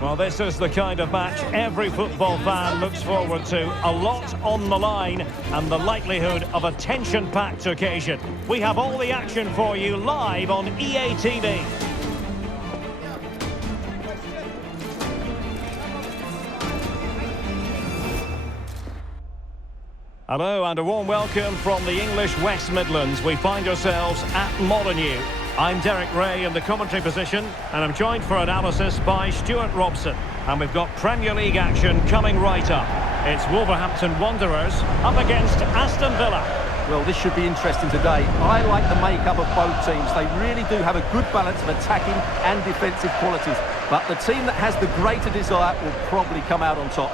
Well, this is the kind of match every football fan looks forward to. A lot on the line and the likelihood of a tension-packed occasion. We have all the action for you live on EA TV. Hello and a warm welcome from the English West Midlands. We find ourselves at Molineux. I'm Derek Ray in the commentary position, and I'm joined for analysis by Stuart Robson. And we've got Premier League action coming right up. It's Wolverhampton Wanderers up against Aston Villa. Well, this should be interesting today. I like the makeup of both teams. They really do have a good balance of attacking and defensive qualities. But the team that has the greater desire will probably come out on top.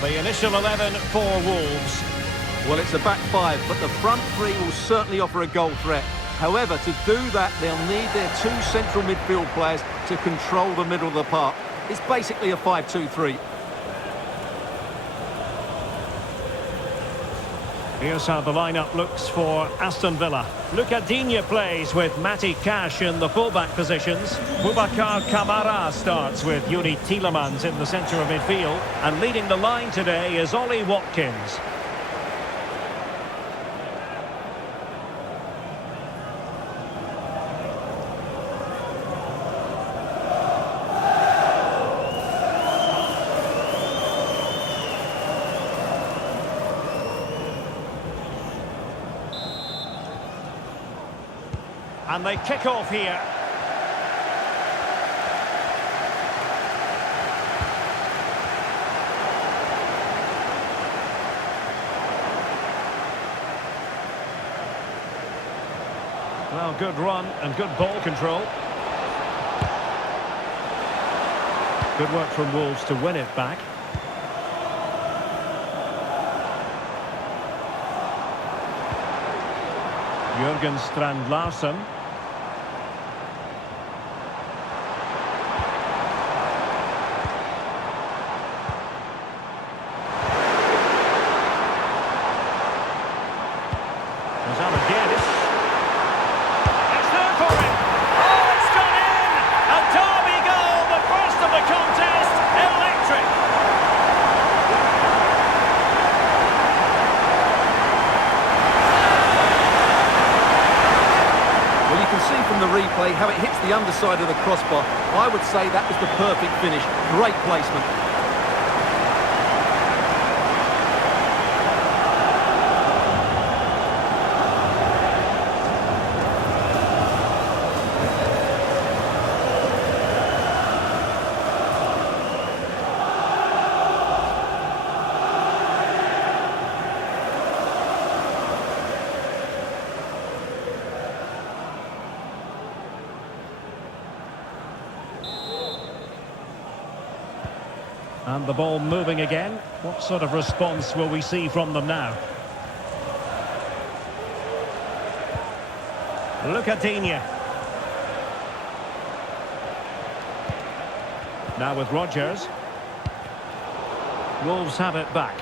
The initial 11 for Wolves. Well, it's a back five, but the front three will certainly offer a goal threat. However, to do that, they'll need their two central midfield players to control the middle of the park. It's basically a 5-2-3. Here's how the lineup looks for Aston Villa. Luca Digne plays with Matty Cash in the fullback positions. Boubacar Kamara starts with Yuri Tielemans in the centre of midfield. And leading the line today is Ollie Watkins. And they kick off here. Well, good run and good ball control. Good work from Wolves to win it back. Jürgen Strand-Larsen. It's there for him. Oh, it's gone in! A derby goal, the first of the contest. Electric. Well, you can see from the replay how it hits the underside of the crossbar. I would say that was the perfect finish. Great placement. And the ball moving again. What sort of response will we see from them now? Luca Digne. Now with Rodgers. Wolves have it back.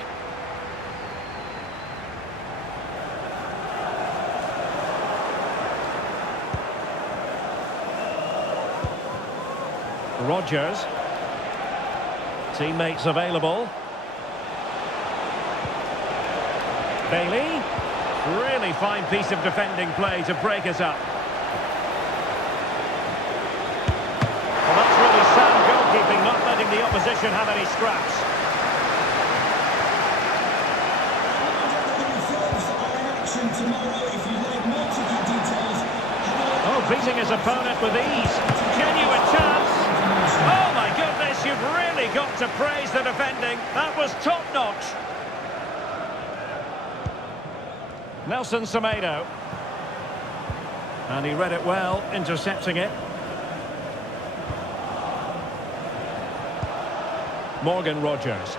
Rodgers. Teammates available. Bailey. Really fine piece of defending play to break us up. Well, that's really sound goalkeeping, not letting the opposition have any scraps. Oh, beating his opponent with ease. Genuine chance. Oh, my goodness. of this, you've really got to praise the defending. That was top-notch. Nelson Semedo. And he read it well, intercepting it. Morgan Rogers.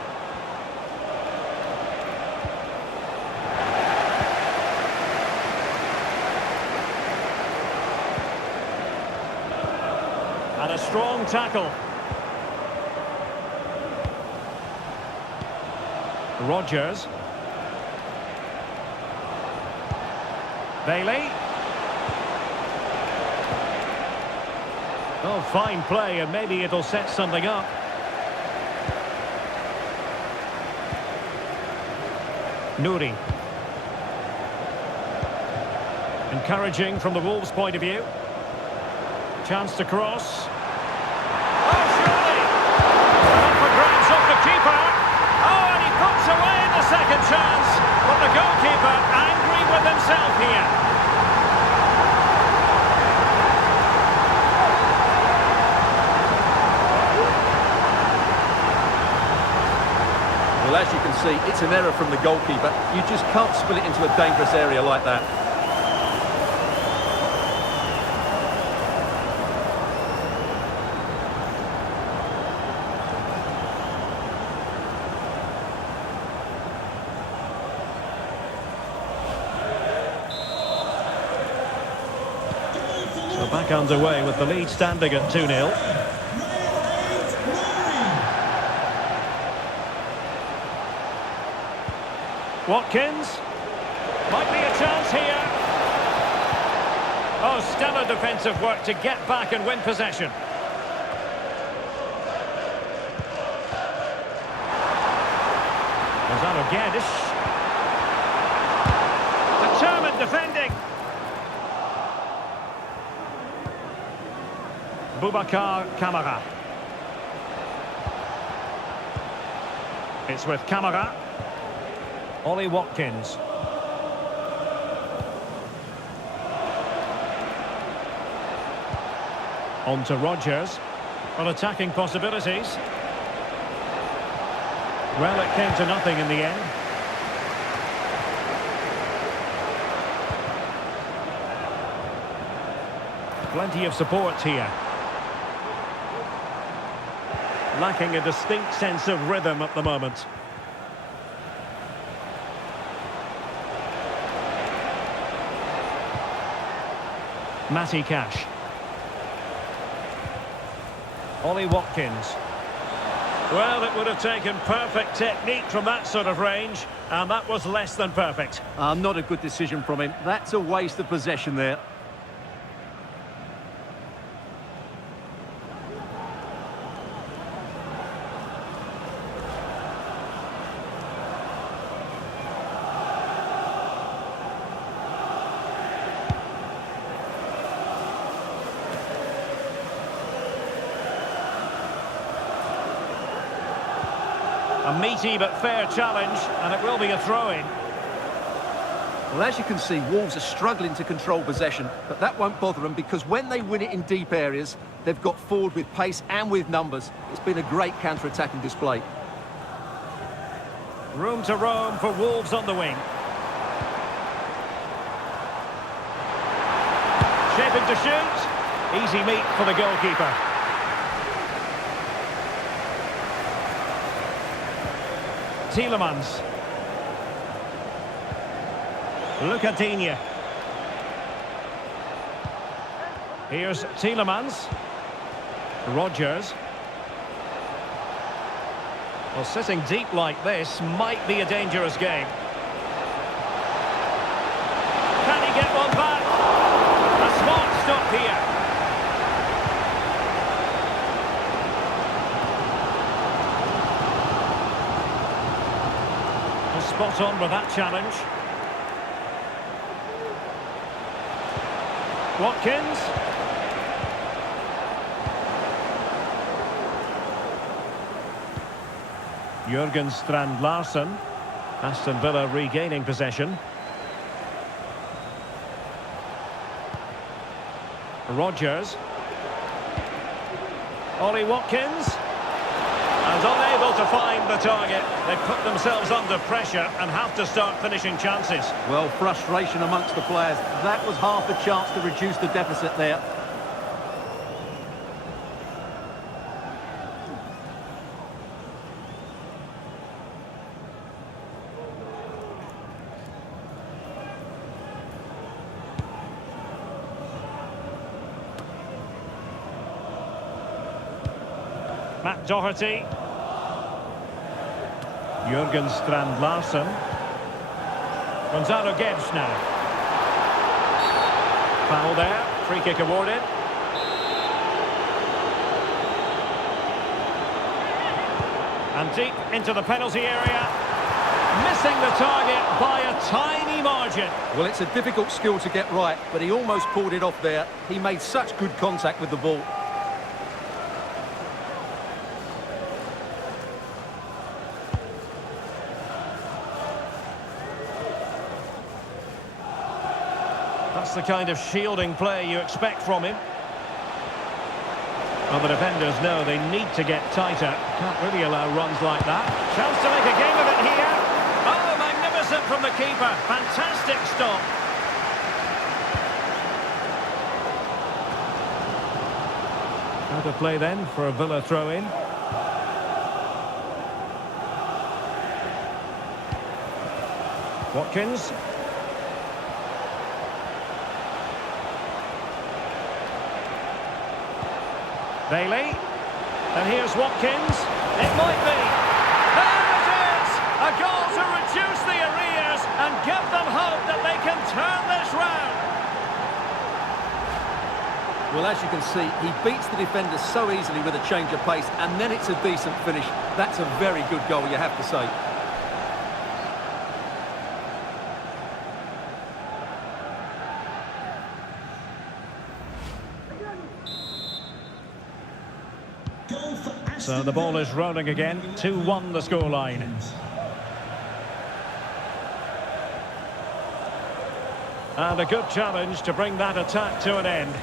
And a strong tackle. Rogers. Bailey. Oh, fine play, and maybe it'll set something up. Nouri. Encouraging from the Wolves' point of view. Chance to cross. Oh, surely! Up for grabs off the keeper. Oh, and he puts away the second chance. But the goalkeeper angry with himself here. Well, as you can see, it's an error from the goalkeeper. You just can't spill it into a dangerous area like that. So back underway with the lead standing at 2-0. Watkins. Might be a chance here. Oh, stellar defensive work to get back and win possession. Gonzalo Guedes. Determined defending. Boubacar Kamara. It's with Kamara. Ollie Watkins. On to Rogers. On attacking possibilities. Well, it came to nothing in the end. Plenty of support here. Lacking a distinct sense of rhythm at the moment. Matty Cash. Ollie Watkins. Well, it would have taken perfect technique from that sort of range, and that was less than perfect. Not a good decision from him. That's a waste of possession there. A meaty but fair challenge, and it will be a throw-in. Well, as you can see, Wolves are struggling to control possession, but that won't bother them because when they win it in deep areas, they've got forward with pace and with numbers. It's been a great counter-attacking display. Room to roam for Wolves on the wing. Shaping to shoot. Easy meet for the goalkeeper. Tielemans. Lucadinha. Here's Tielemans. Rogers. Well, sitting deep like this might be a dangerous game. Can he get one back? A smart stop here. Spot on with that challenge. Watkins. Jurgen Strand Larsen. Aston Villa regaining possession. Rogers. Ollie Watkins. And unable to find the target. They've put themselves under pressure and have to start finishing chances. Well, frustration amongst the players. That was half a chance to reduce the deficit there. Matt Doherty. Jurgen Strand Larsen. Gonzalo Guedes now. Foul there. Free kick awarded. And deep into the penalty area. Missing the target by a tiny margin. Well, it's a difficult skill to get right, but he almost pulled it off there. He made such good contact with the ball. That's the kind of shielding play you expect from him. Well, the defenders know they need to get tighter. Can't really allow runs like that. Chance to make a game of it here. Oh, magnificent from the keeper. Fantastic stop. Out of play then for a Villa throw-in. Watkins. Bailey, and here's Watkins. It might be. There it is! A goal to reduce the arrears and give them hope that they can turn this round. Well, as you can see, he beats the defender so easily with a change of pace, and then it's a decent finish. That's a very good goal, you have to say. So the ball is rolling again. 2-1 the scoreline. And a good challenge to bring that attack to an end.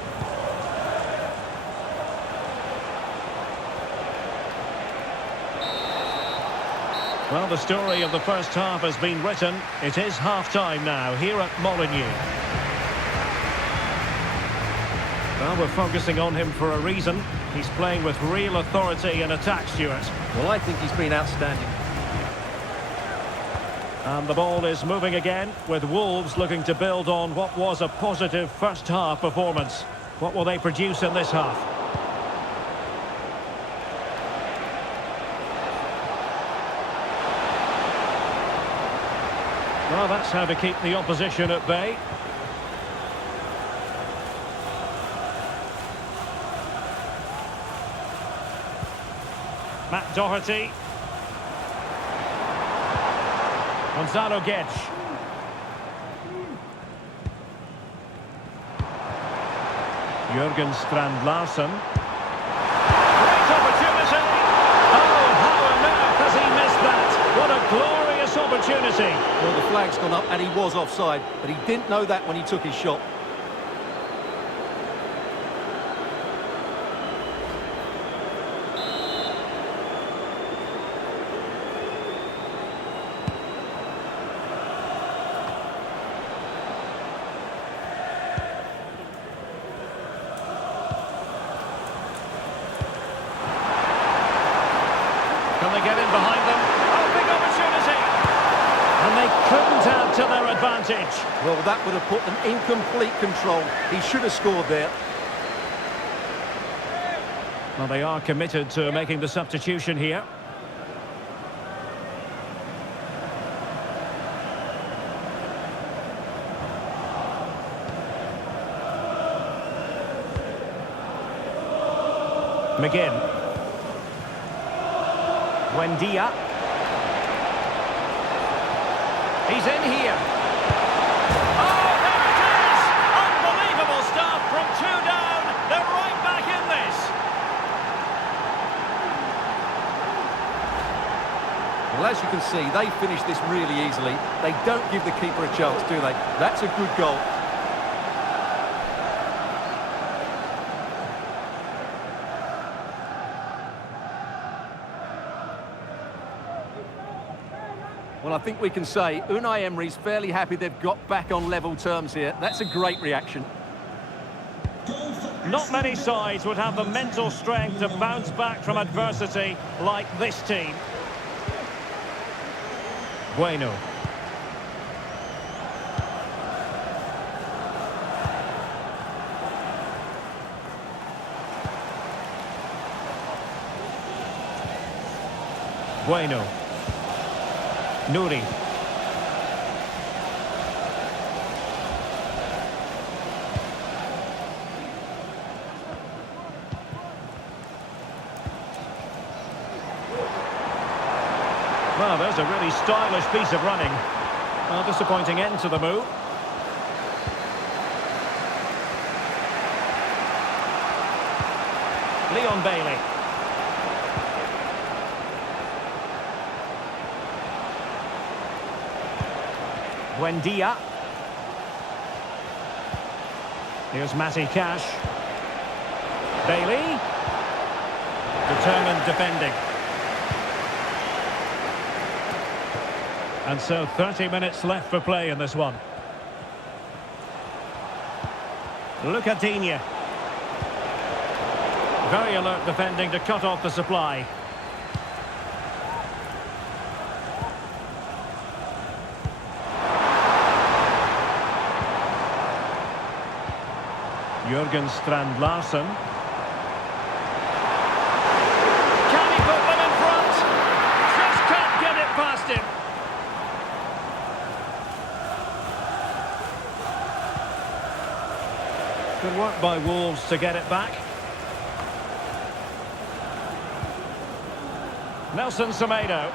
Well, the story of the first half has been written. It is half-time now here at Molineux. Well, we're focusing on him for a reason. He's playing with real authority in attack, Stuart. Well, I think he's been outstanding. And the ball is moving again, with Wolves looking to build on what was a positive first-half performance. What will they produce in this half? Well, that's how to keep the opposition at bay. Matt Doherty. Gonzalo Guedes. Jurgen Strand Larsen. Great opportunity! Oh, how on earth has he missed that? What a glorious opportunity! Well, the flag's gone up and he was offside, but he didn't know that when he took his shot. Can they get in behind them? Oh, big opportunity! And they couldn't add to their advantage. Well, that would have put them in complete control. He should have scored there. Well, they are committed to making the substitution here. McGinn. Buendia. He's in here. Oh, there it is! Unbelievable stuff from 2 down. They're right back in this. Well, as you can see, they finish this really easily. They don't give the keeper a chance, do they? That's a good goal. Well, I think we can say Unai Emery's fairly happy they've got back on level terms here. That's a great reaction. Not many sides would have the mental strength to bounce back from adversity like this team. Bueno. Bueno. Nuri. Well, there's a really stylish piece of running. A disappointing end to the move. Leon Bailey. Buendia. Here's Matty Cash. Bailey. Determined defending. And so 30 minutes left for play in this one. Lucadinha. Very alert defending to cut off the supply. Jürgen Strand Larsen. Can he put them in front? Just can't get it past him. Good work by Wolves to get it back. Nelson Semedo.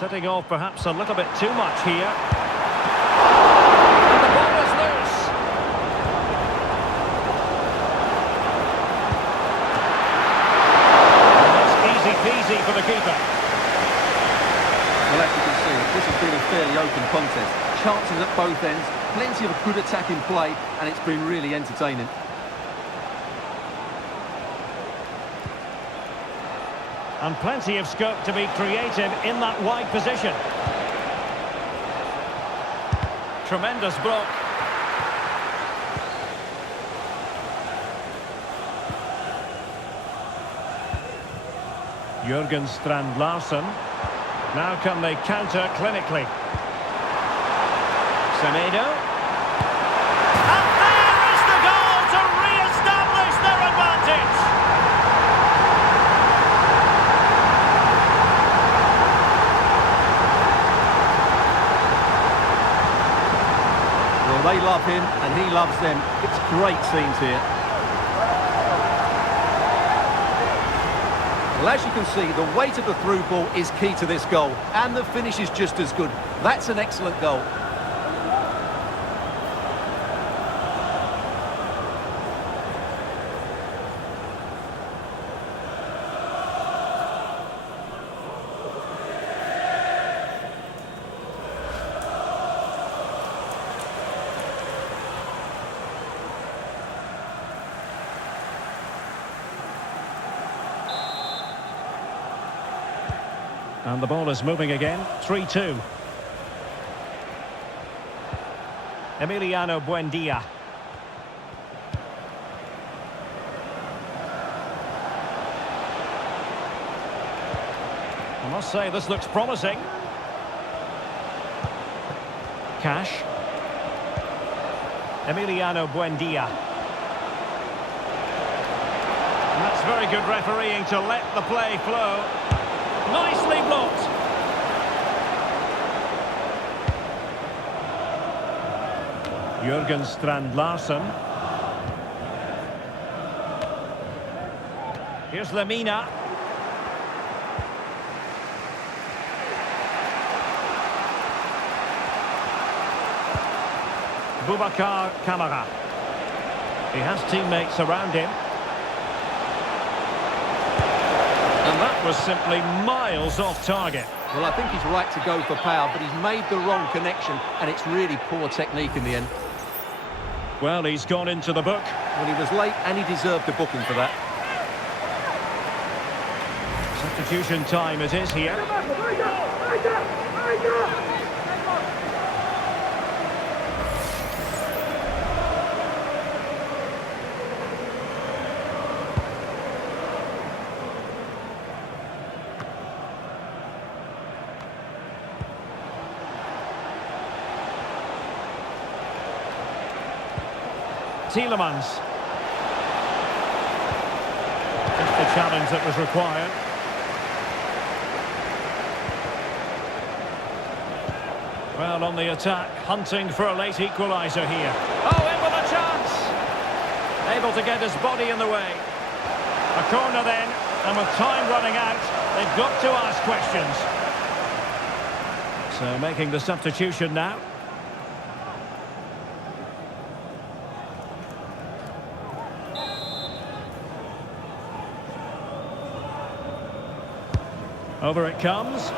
Setting off perhaps a little bit too much here. And the ball is loose. And that's easy peasy for the keeper. Well, as you can see, this has been a fairly open contest. Chances at both ends, plenty of good attacking play, and it's been really entertaining. And plenty of scope to be creative in that wide position. Tremendous block. Jürgen Strand Larsen. Now can they counter clinically? Semedo. And there is the goal to re-establish their advantage. Well, they love him and he loves them. It's great scenes here. Well, as you can see, the weight of the through ball is key to this goal, and the finish is just as good. That's an excellent goal. And the ball is moving again. 3-2. Emiliano Buendia. I must say, this looks promising. Cash. Emiliano Buendia. And that's very good refereeing to let the play flow. Nicely blocked. Jürgen Strand Larsen. Here's Lemina. Boubacar Kamara. He has teammates around him. And that was simply miles off target. Well, I think he's right to go for power, but he's made the wrong connection, and it's really poor technique in the end. Well, he's gone into the book. Well, he was late, and he deserved a booking for that. substitution time it is here. Tielemans. Just the challenge that was required. Well, on the attack, hunting for a late equaliser here. Oh, in with a chance! Able to get his body in the way. A corner then, and with time running out, they've got to ask questions. So making the substitution now. Over it comes.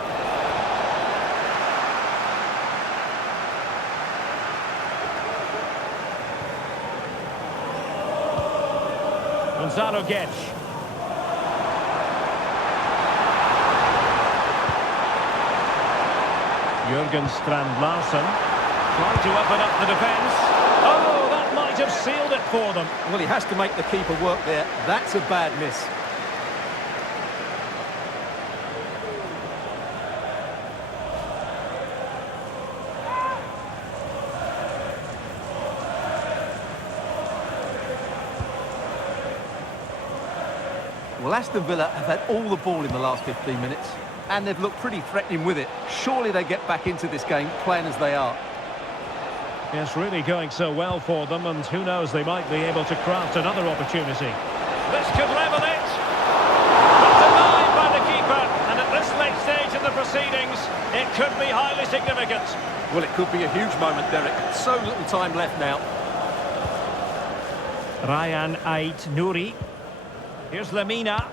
Gonzalo Guedes. Jürgen Strand-Larsen trying to open up the defence. Oh, that might have sealed it for them. Well, he has to make the keeper work there. That's a bad miss. Well, Aston Villa have had all the ball in the last 15 minutes, and they've looked pretty threatening with it. Surely they get back into this game, playing as they are. Yes, really going so well for them, and who knows, they might be able to craft another opportunity. This could level it. But denied by the keeper, and at this late stage in the proceedings, it could be highly significant. Well, it could be a huge moment, Derek. So little time left now. Ryan Ait-Nouri. Here's Lamina.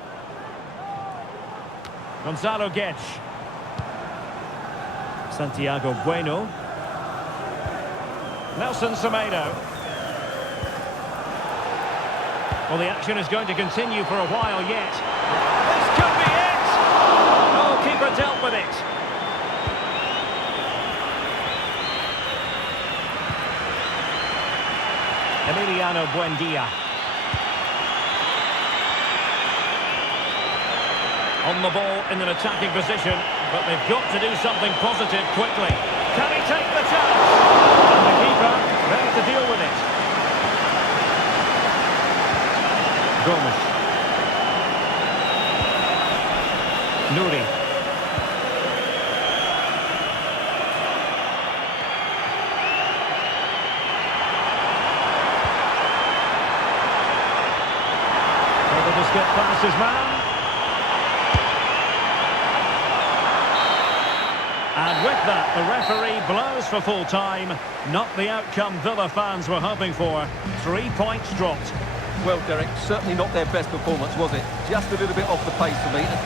Gonzalo Guedes. Santiago Bueno. Nelson Semedo. Well, the action is going to continue for a while yet. This could be it! Oh, keeper dealt with it. Emiliano Buendia. On the ball in an attacking position, but they've got to do something positive quickly. Can he take the chance? And the keeper ready to deal with it. Gomes. Nouri. Able to skip past his man. And with that, the referee blows for full time. Not the outcome Villa fans were hoping for. 3 points dropped. Well, Derek, certainly not their best performance, was it? Just a little bit off the pace for me. And